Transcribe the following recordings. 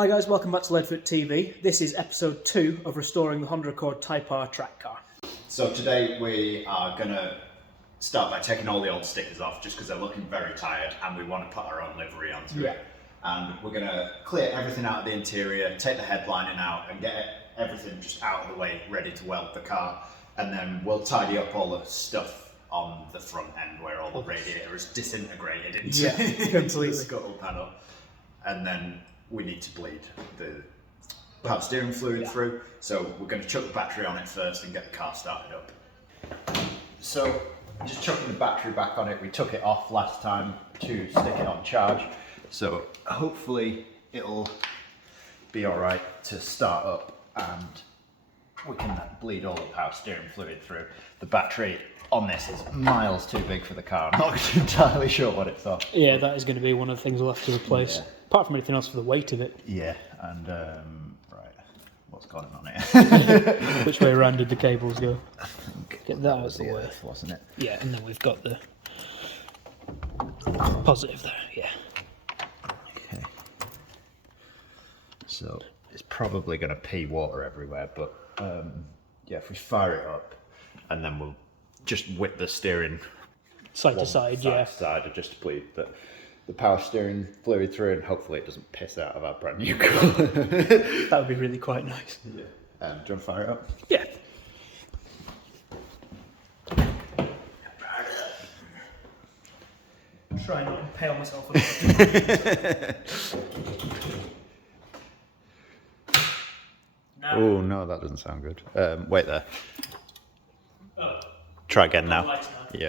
Hi guys, welcome back to LeadFoot TV. This is episode 2 of restoring the Honda Accord Type R track car. So today we are going to start by taking all the old stickers off just because they're looking very tired and we want to put our own livery onto it. And we're going to clear everything out of the interior, take the headlining out and get everything just out of the way, ready to weld the car. And then we'll tidy up all the stuff on the front end where all the radiator is disintegrated into, into the scuttle panel. And then we need to bleed the power steering fluid through. So we're going to chuck the battery on it first and get the car started up. So just chucking the battery back on it, we took it off last time to stick it on charge. So hopefully it'll be all right to start up and we can bleed all the power steering fluid through. The battery on this is miles too big for the car. I'm not entirely sure what it's on. Yeah, that is going to be one of the things we'll have to replace. Yeah. Apart from anything else for the weight of it. Yeah, and right, what's going on here? Which way around did the cables go? I think Get that out was of the way. earth, wasn't it? Yeah, and then we've got the positive there, yeah. Okay. So it's probably going to pee water everywhere, but yeah, if we fire it up and then we'll just whip the steering Side to side, yeah. Side, just to bleed the power steering fluid through, and hopefully it doesn't piss out of our brand new car. That would be really quite nice. Yeah. Do you want to fire it up? Yeah. Try not to impale myself. Oh no, that doesn't sound good. Wait there. Oh. Try again now. Yeah.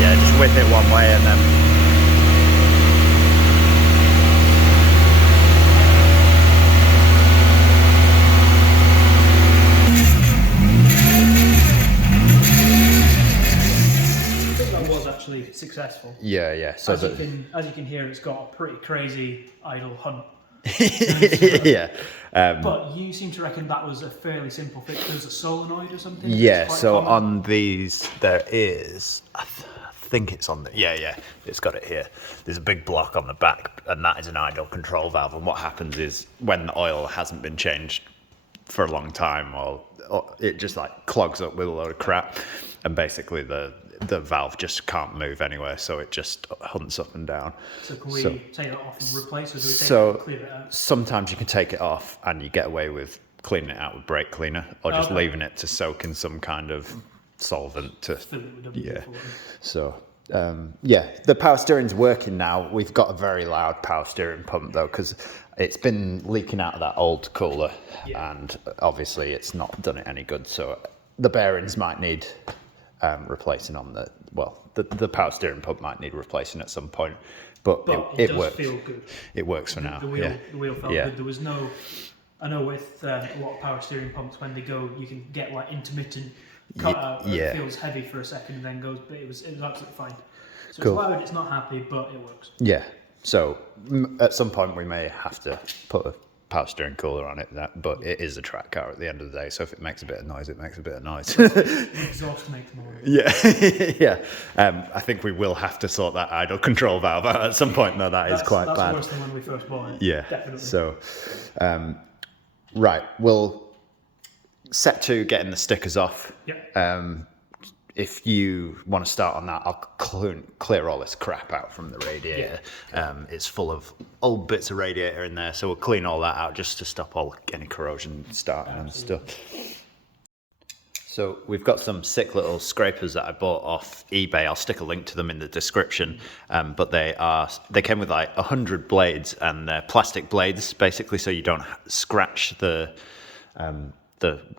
Yeah, just whip it one way and then. I think that was actually successful. Yeah, yeah. So as you can hear, it's got a pretty crazy idle hunt. Yeah. But you seem to reckon that was a fairly simple fix. There's a solenoid or something? Yeah, so common. On these, there is, I think it's on the, yeah, it's got it here. There's a big block on the back, and that is an idle control valve. And what happens is when the oil hasn't been changed for a long time, or it just like clogs up with a load of crap, and basically the valve just can't move anywhere, so it just hunts up and down. So can we take it off and replace, or do we take it and clear it out? Sometimes you can take it off and you get away with cleaning it out with brake cleaner, or just leaving it to soak in some kind of solvent to So yeah, the power steering's working now. We've got a very loud power steering pump though, because it's been leaking out of that old cooler, and obviously it's not done it any good, so the bearings might need replacing on the power steering pump might need replacing at some point, but it does works. Feel good. It works for now. The wheel felt good. There was no. I know with a lot of power steering pumps, when they go, you can get like intermittent cut out. It feels heavy for a second and then goes, but it was absolutely fine. So cool. It's loud. It's not happy, but it works. Yeah. So at some point we may have to put a power steering cooler on it, but it is a track car at the end of the day, so if it makes a bit of noise, it makes a bit of noise. The exhaust makes more. Yeah. I think we will have to sort that idle control valve out at some point, though. That's quite bad. That's worse than when we first bought it. Yeah, definitely. So right, we'll set to getting the stickers off. Yep. If you want to start on that, I'll clear all this crap out from the radiator. Yeah. It's full of old bits of radiator in there, so we'll clean all that out just to stop any corrosion starting and stuff. So we've got some sick little scrapers that I bought off eBay. I'll stick a link to them in the description. But they came with like 100 blades, and they're plastic blades basically, so you don't scratch the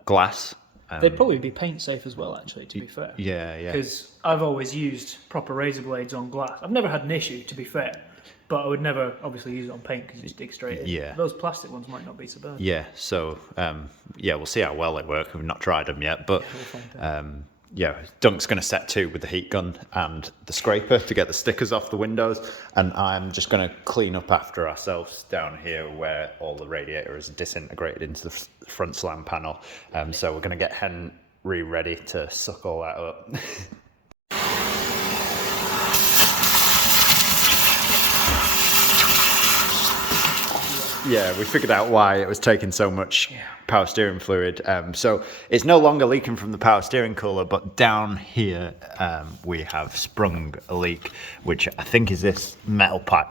glass. They'd probably be paint safe as well, actually, to be fair. Yeah. Because I've always used proper razor blades on glass. I've never had an issue, to be fair, but I would never obviously use it on paint because you just dig straight in. Yeah. Those plastic ones might not be so bad. Yeah, so we'll see how well they work. We've not tried them yet, but Dunk's going to set to with the heat gun and the scraper to get the stickers off the windows, and I'm just going to clean up after ourselves down here where all the radiator is disintegrated into the front slam panel. So we're going to get Henry ready to suck all that up. we figured out why it was taking so much power steering fluid. So it's no longer leaking from the power steering cooler, but down here we have sprung a leak, which I think is this metal pipe,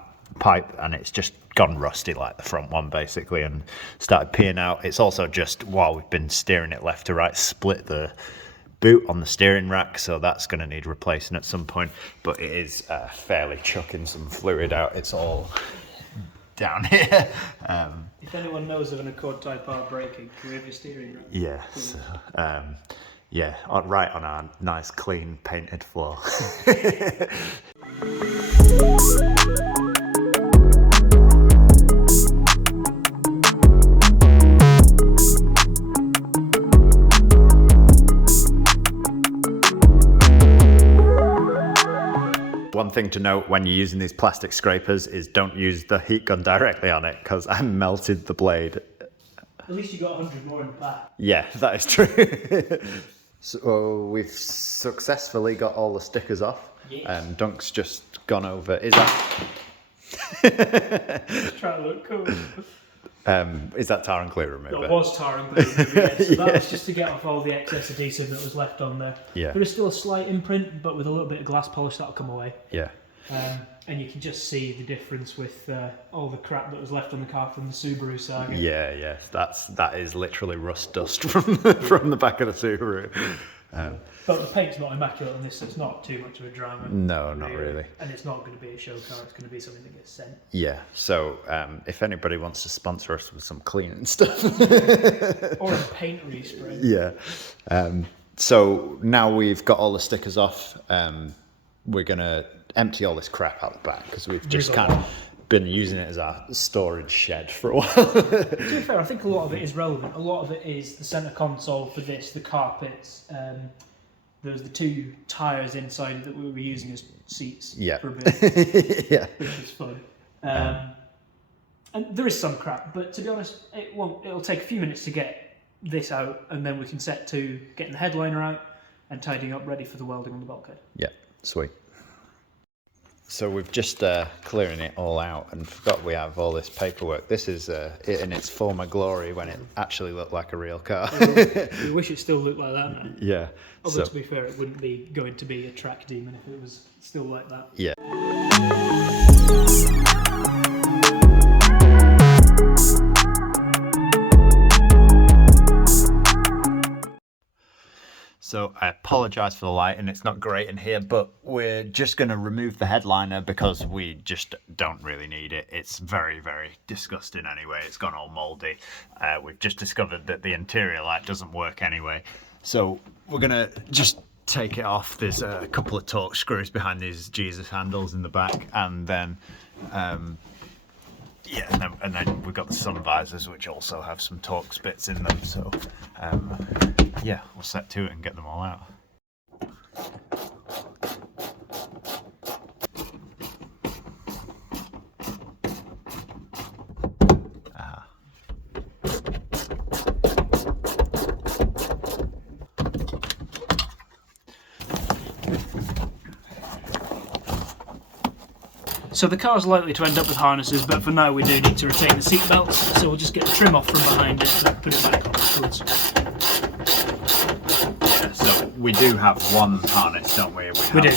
and it's just gone rusty like the front one basically, and started peeing out. It's also just, while we've been steering it left to right, split the boot on the steering rack, so that's going to need replacing at some point, but it is fairly chucking some fluid out. It's all down here. If anyone knows of an Accord Type R braking, can we have your steering rack? Yeah, so, right on our nice clean painted floor. One thing to note when you're using these plastic scrapers is don't use the heat gun directly on it, because I melted the blade. At least you got 100 more in the back. Yeah, that is true. So we've successfully got all the stickers off. Yes. Dunk's just gone over. Is that? Try to look cool. Is that tar and glue remover? It was tar and glue remover, yes. So that was just to get off all the excess adhesive that was left on there. Yeah. There is still a slight imprint, but with a little bit of glass polish that'll come away. Yeah. And you can just see the difference with all the crap that was left on the car from the Subaru saga. Yeah. That is literally rust dust from the back of the Subaru. But the paint's not immaculate on this, so it's not too much of a drama. No, not really. And it's not going to be a show car, it's going to be something that gets sent. Yeah, so if anybody wants to sponsor us with some cleaning stuff. Or a paint respray. Yeah. So now we've got all the stickers off, we're going to empty all this crap out the back, because we've just kind of been using it as our storage shed for a while. To be fair, I think a lot of it is relevant. A lot of it is the centre console for this, the carpets. There's the 2 tyres inside that we were using as seats for a bit. Yeah. Which was fun. And there is some crap, but to be honest, it'll take a few minutes to get this out, and then we can set to getting the headliner out and tidying up, ready for the welding on the bulkhead. Yeah, sweet. So we've just clearing it all out and forgot we have all this paperwork. This is it in its former glory when it actually looked like a real car. We wish it still looked like that now. Yeah. Although to be fair, it wouldn't be going to be a track demon if it was still like that. Yeah. So I apologise for the lighting, it's not great in here, but we're just going to remove the headliner because we just don't really need it. It's very, very disgusting anyway. It's gone all mouldy. We've just discovered that the interior light doesn't work anyway. So we're going to just take it off. There's a couple of torque screws behind these Jesus handles in the back, and then and then we've got the sun visors, which also have some Torx bits in them. So we'll set to it and get them all out. So the car's likely to end up with harnesses, but for now we do need to retain the seat belts, so we'll just get the trim off from behind it and put it back on afterwards. Yeah, so we do have one harness, don't we? We do.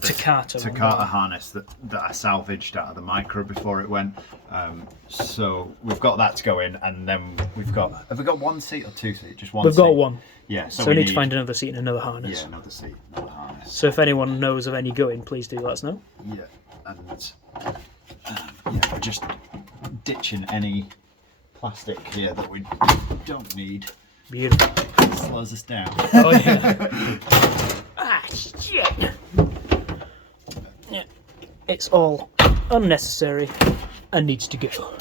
Takata harness that I salvaged out of the Micro before it went. So we've got that to go in, and then have we got one seat or 2 seats? Just one. We've got one. Yeah. So we need to find another seat and another harness. Yeah, another seat, another harness. So if anyone knows of any going, please do let us know. Yeah. And we're just ditching any plastic here that we don't need. Beautiful. It slows us down. Oh yeah. Shit. Yeah. It's all unnecessary and needs to go.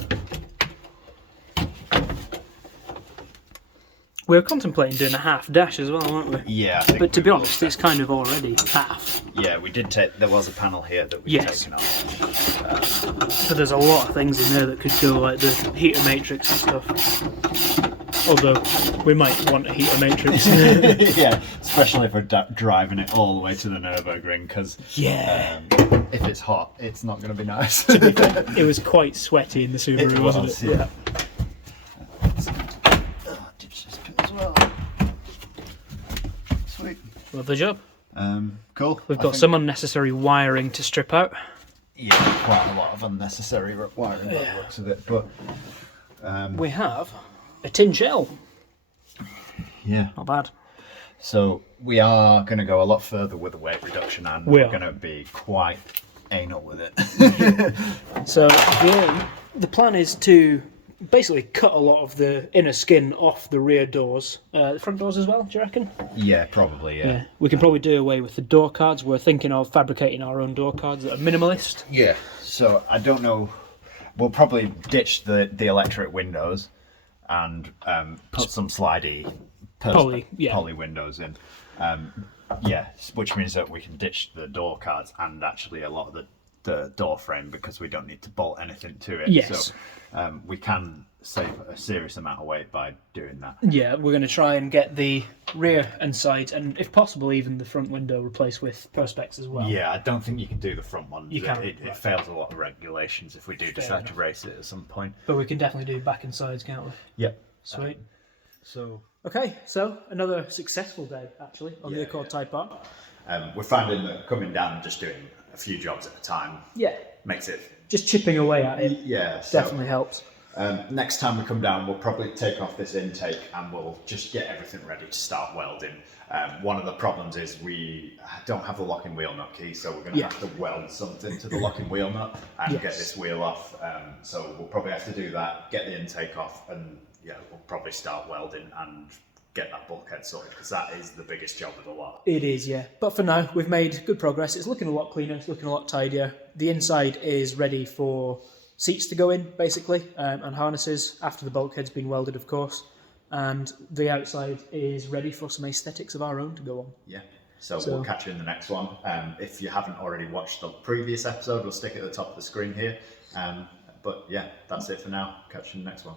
We were contemplating doing a half dash as well, weren't we? Yeah. I think but to be honest, it's kind of already half. Yeah, we did take. There was a panel here that we've taken off. So there's a lot of things in there that could go, like the heater matrix and stuff. Although we might want a heater matrix. Yeah, especially if we're driving it all the way to the Nürburgring, because if it's hot, it's not going to be nice. It was quite sweaty in the Subaru, wasn't it? Yeah. Ditch this pin as well. Sweet. Lovely job. Cool. We've got some unnecessary wiring to strip out. Yeah, quite a lot of unnecessary wiring by the looks of it, but we have a tin shell. Yeah, not bad. So we are going to go a lot further with the weight reduction, and we're going to be quite anal with it. So the plan is to basically cut a lot of the inner skin off the rear doors, the front doors as well. Do you reckon? Yeah, probably. Yeah. We can probably do away with the door cards. We're thinking of fabricating our own door cards that are minimalist. Yeah. So I don't know. We'll probably ditch the electric windows and put some slidey poly windows in. Which means that we can ditch the door cards and actually a lot of the door frame, because we don't need to bolt anything to it. Yes. So we can save a serious amount of weight by doing that. Yeah, we're going to try and get the rear and sides, and if possible even the front window, replaced with Perspex as well. Yeah, I don't think you can do the front one. You can't. It fails a lot of regulations if we do decide to race it at some point. But we can definitely do back and sides, can't we? Yep. Sweet. Okay, so another successful day actually on the Accord Type R. We're finding that coming down and just doing a few jobs at a time makes it... Just chipping away at it definitely helps. Next time we come down, we'll probably take off this intake and we'll just get everything ready to start welding. One of the problems is we don't have the locking wheel nut key, so we're going to have to weld something to the locking wheel nut and get this wheel off. So we'll probably have to do that, get the intake off, and we'll probably start welding and get that bulkhead sorted, because that is the biggest job of the lot. It is, yeah. But for now, we've made good progress. It's looking a lot cleaner, it's looking a lot tidier. The inside is ready for seats to go in, basically, and harnesses, after the bulkhead's been welded, of course. And the outside is ready for some aesthetics of our own to go on. Yeah. So we'll catch you in the next one. If you haven't already watched the previous episode, we'll stick it at the top of the screen here. But yeah, that's it for now. Catch you in the next one.